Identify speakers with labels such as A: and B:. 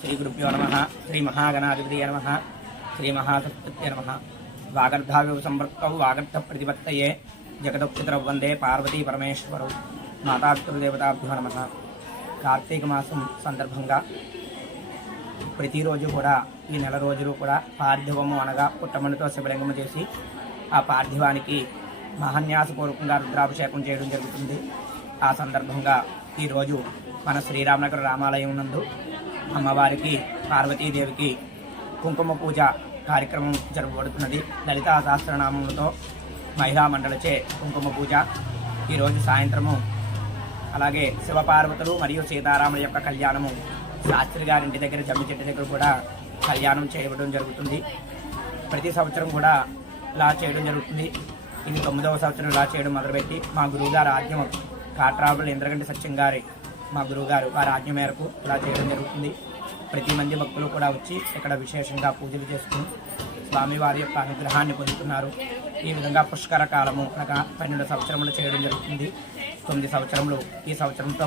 A: శ్రీ గురుభ్యో నమ శ్రీ మహాగణాధిపతి నమ శ్రీ మహాసత్పత్య నమ. వాగర్ధావ్యవ సంవృత్తౌ వాగర్థ ప్రతిపత్తయే జగదోక్షితర వందే పార్వతీ పరమేశ్వరు. మాతాపితృదేవతాభ్యో నమ. కార్తీక మాసం సందర్భంగా ప్రతిరోజు కూడా ఈ నెల రోజులు కూడా పార్థివము అనగా పుట్టమణితో శివలింగము చేసి ఆ పార్థివానికి మహాన్యాసపూర్వకంగా రుద్రాభిషేకం చేయడం జరుగుతుంది. ఆ సందర్భంగా ఈరోజు మన శ్రీరామనగర రామాలయం నందు అమ్మవారికి పార్వతీదేవికి కుంకుమ పూజ కార్యక్రమం జరగబడుతున్నది లలితా సహస్రనామములతో మహిళా మండలచే కుంకుమ పూజ. ఈరోజు సాయంత్రము అలాగే శివపార్వతులు మరియు సీతారాముల యొక్క కళ్యాణము శాస్త్రి గారి ఇంటి దగ్గర జమ్మి చెట్టు దగ్గర కూడా కళ్యాణం చేయడం జరుగుతుంది. ప్రతి సంవత్సరం కూడా ఇలా చేయడం జరుగుతుంది. ఇది తొమ్మిదవ సంవత్సరం ఇలా చేయడం మొదలుపెట్టి మా గురువుగారు ఆద్యం కాట్రాబుల ఇంద్రగంటి సత్యం గారి మా గురువుగారు వారి ఆజ్ఞ మేరకు ఇలా చేయడం జరుగుతుంది. ప్రతి మంది భక్తులు కూడా వచ్చి ఇక్కడ విశేషంగా పూజలు చేసుకుని స్వామివారి యొక్క అనుగ్రహాన్ని పొందుతున్నారు. ఈ విధంగా పుష్కర కాలము అనగా పన్నెండు సంవత్సరములు చేయడం జరుగుతుంది. తొమ్మిది సంవత్సరములు ఈ సంవత్సరంతో